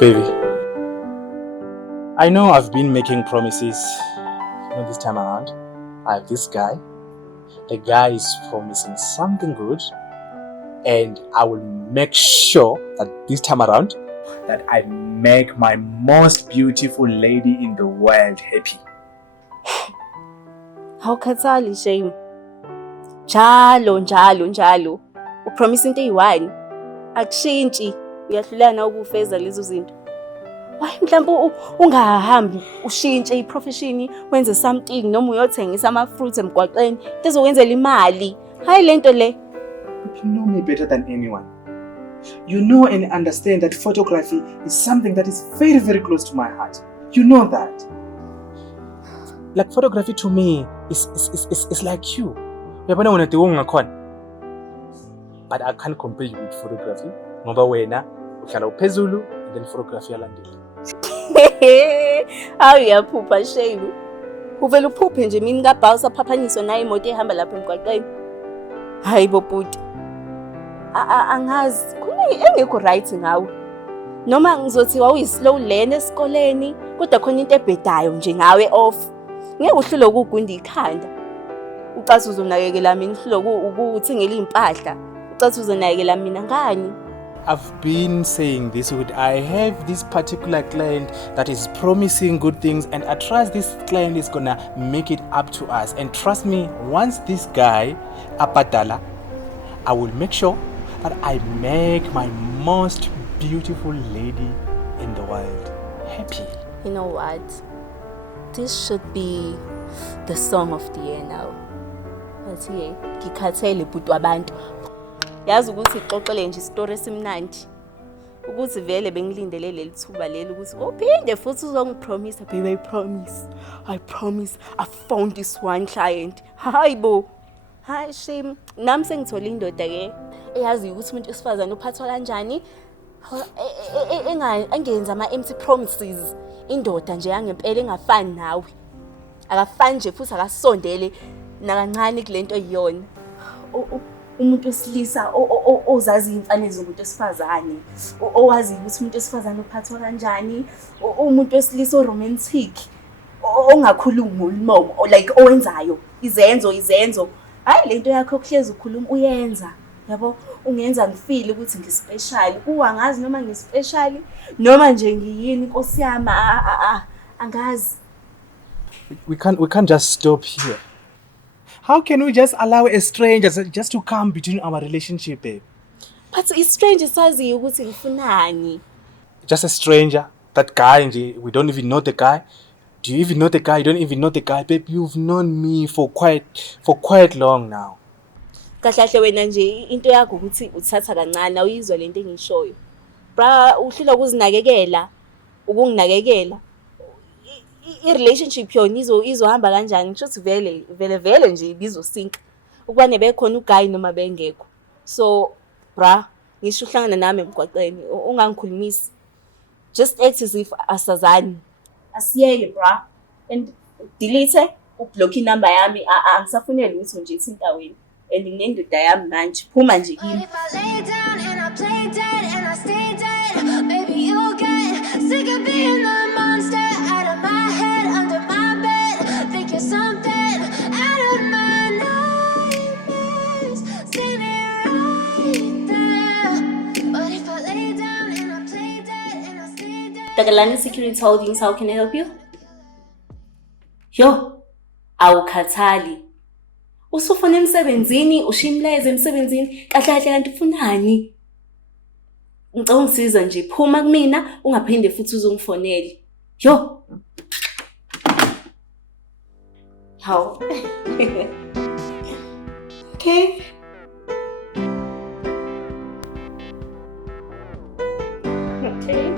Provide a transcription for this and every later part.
Baby, I know I've been making promises. This time around, I have this guy. The guy is promising something good, and I will make sure that this time around that I make my most beautiful lady in the world happy. Awukhathali shame. Njalo. Upromise into eyi-1. Akushintshi. Uyahlulana ukufeza lezo zinto. Why mhlawumbe ungahambi ushintshe iprofession wenze something noma uyothengisa ama-fruits emgwaqeni into ezokwenzela imali. Hayi lento le. You know me better than anyone. You know and understand that photography is something that is very, very close to my heart. You know that. Like photography to me is like you. But I can't compare you with photography. Ngoba wena uhlala uphezulu and then photography yalandela. Hayi uyaphupha shame. Uvela uphuphe nje mina kaBhawusa aphaphanyiswe nayo imoto ehamba lapha emgwaqeni. Hayi bobhuti. Angazi khona engekho right ngawe. Noma ngizothi wawuyi-slow learner esikoleni kodwa khona into ebhedayo nje ngawe off. Ngeke uhlule ukugunda ikhanda. Ucathi uzonakekela mina uhlule ukuthengela impahla. Ucathi uzonakekela mina ngani? I've been saying this with I have this particular client that is promising good things, and I trust this client is gonna make it up to us. And trust me, once this guy apadala, I will make sure that I make my most beautiful lady in the world happy. You know what? This should be the song of the year now. But yeah, ngikhathele bhuti wabantu. Yazi ukuthi ixoxele nje isitori esimnandi. Ukuthi vele bengilindele leli thuba leli ukuthi uphinde futhi uzongipromise, baby, I promise I found this one client. Hayibo. Hayi shame. Nami sengithola indoda ke eyazi ukuthi umuntu wesifazane uphathwa kanjani. Engenza ama-empty promises. Indoda nje yangempela engafani nawe. Akafani nje futhi akasondele nakancane kulento eyiyona. Umuntu wesilisa ozazi imfanelo zomuntu wesifazane, owazi ukuthi umuntu wesifazane uphathwa kanjani, umuntu wesilisa oromantic, ongakhulumi ngolimomo, like owenzayo izenzo. Hayi lento yakho okuhlezi ukhuluma uyenza. Yabo ungenza ngifeel ukuthi ngispecial. Angazi noma ngispecial noma nje ngiyini Nkosi yami angazi. We can't just stop here. How can we just allow a stranger just to come between our relationship, babe? But a stranger saziyo ukuthi ngifunani. Just a stranger, that guy, we don't even know the guy. Do you even know the guy? You don't even know the guy, babe. You've known me for quite long now. Kahle wena nje into yakho ukuthi uthatha kancane awuyizwa lento engishoyo. Bra uhlula ukuzinakekela, ukunginakekela. I-relationship yona izohamba kanjani? Ngisho ukuthi vele nje bizosinka. Ukuba nebekhona uguy noma bengekho. So bra ngisho uhlangana nami emgwaqeni ungangikhulumisi. Just act as if asazani. Asiyeke bra and delete ublock inumber yami. Angisafuneli ukuthi nje ithinta wena. And nginendoda yami manje phuma nje kimi. If I lay down and I play dead and I stay dead, baby you'll get sick of being the monster out of my head, under my bed, think you're something out of my nightmares, standing right there. But if I lay down and I play dead and I stay dead. Tagalani Security Holdings, how can I help you? Yo, awukhathali. Usufuna emsebenzini, ushimleze emsebenzini, kahle kanti ufunani? Ngicela ungisiza nje, phuma kumina, ungaphinde futhi uzongifonela. Yo. How? Okay. Okay.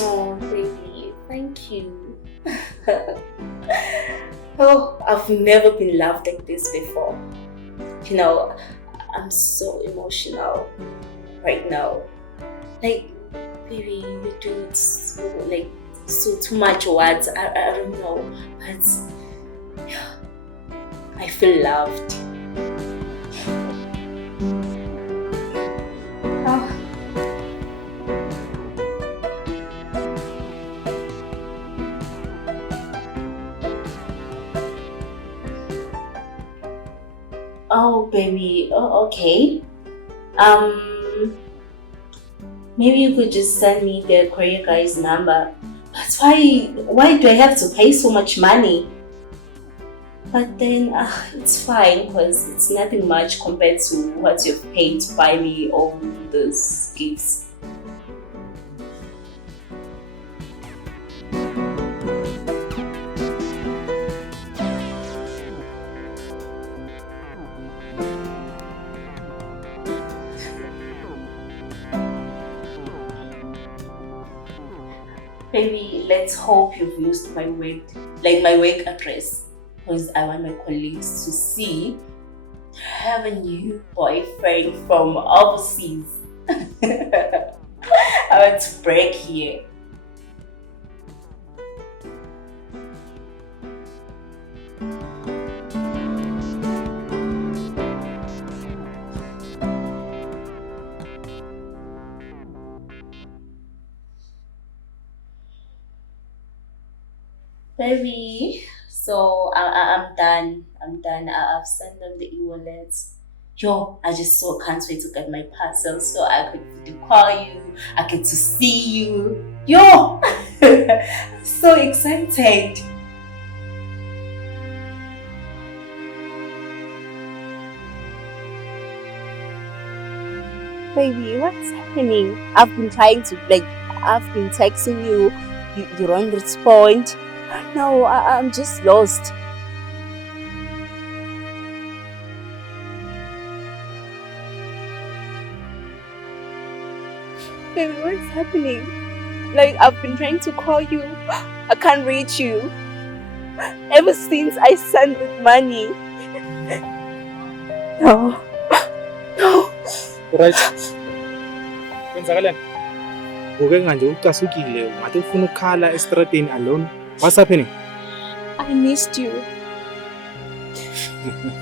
Oh, baby, thank you. Oh, I've never been loved like this before. You know, I'm so emotional right now. Like, baby, you're doing so too much words. I don't know, but yeah, I feel loved. Oh, baby. Oh, okay. Maybe you could just send me the courier guy's number. But why do I have to pay so much money? But then, it's fine because it's nothing much compared to what you've paid to buy me all those gifts. Baby, let's hope you've used my work address, because I want my colleagues to see I have a new boyfriend from overseas. I want to break here. Baby, so I'm done. I've sent them the e-wallets. Yo, I just can't wait to get my parcel so I could video call you. I get to see you. Yo, I'm so excited. Baby, what's happening? I've been texting you. You don't respond. No, I'm just lost. Baby, what's happening? I've been trying to call you. I can't reach you. Ever since I sent the money. No. Right. Kwenzakalani? Ngoke kanje ucasukile, ngathi ufuna ukukhala estradeni alone. What's happening? I missed you.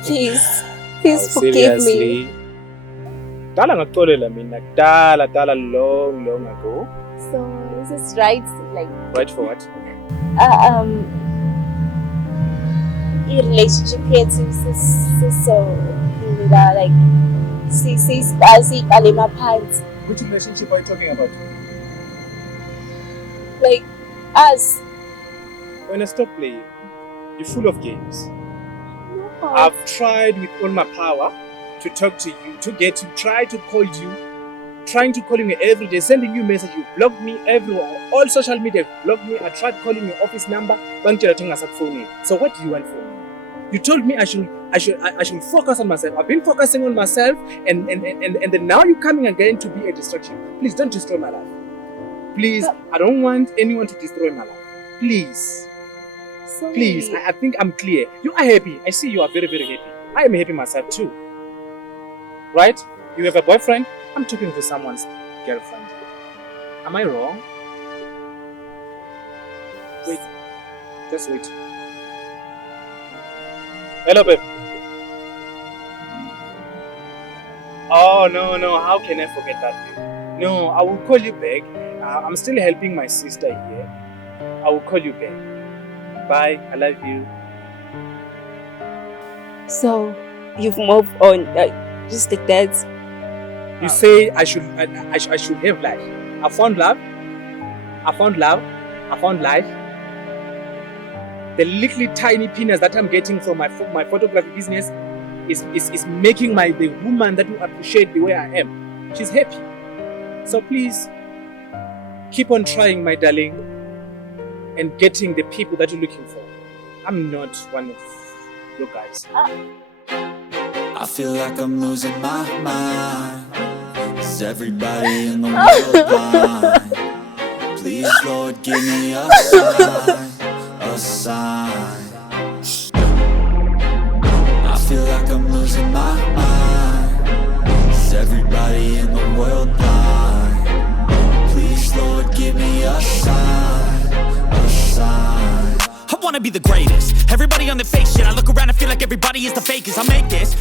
Please forgive me. Dala ngakuxolela mina kudala long ago. So is this right? Right for what? I-relationship yethu siyiqale maphansi. Which relationship are you talking about? Us. When I stop playing, you're full of games. No. I've tried with all my power to talk to you, try to call you, trying to call you every day, sending you messages. You blocked me everywhere. All social media blocked me. I tried calling your office number. So what do you want from me? You told me I should focus on myself. I've been focusing on myself, and then now you're coming again to be a distraction. Please don't destroy my life. Please, I don't want anyone to destroy my life. Please. Sorry. Please, I think I'm clear. You are happy. I see you are very, very happy. I am happy myself too. Right? You have a boyfriend? I'm talking to someone's girlfriend. Am I wrong? Wait. Just wait. Hello, babe. Oh, no. How can I forget that, babe? No, I will call you back. I'm still helping my sister here. I will call you back. Bye. I love you. So, you've moved on, just like that. You say I should have life. I found love. I found life. The little tiny peanuts that I'm getting from my photography business is making the woman that will appreciate the way I am. She's happy. So please, keep on trying, my darling, and getting the people that you're looking for. I'm not one of you guys. I feel like I'm losing my mind. Is everybody in the world blind? Please, Lord, give me a sign. I feel like I'm losing my mind. Is everybody in the world blind? Please, Lord, give me a sign. I wanna be the greatest. Everybody on the fake shit. I look around and feel like everybody is the fakest. I make this.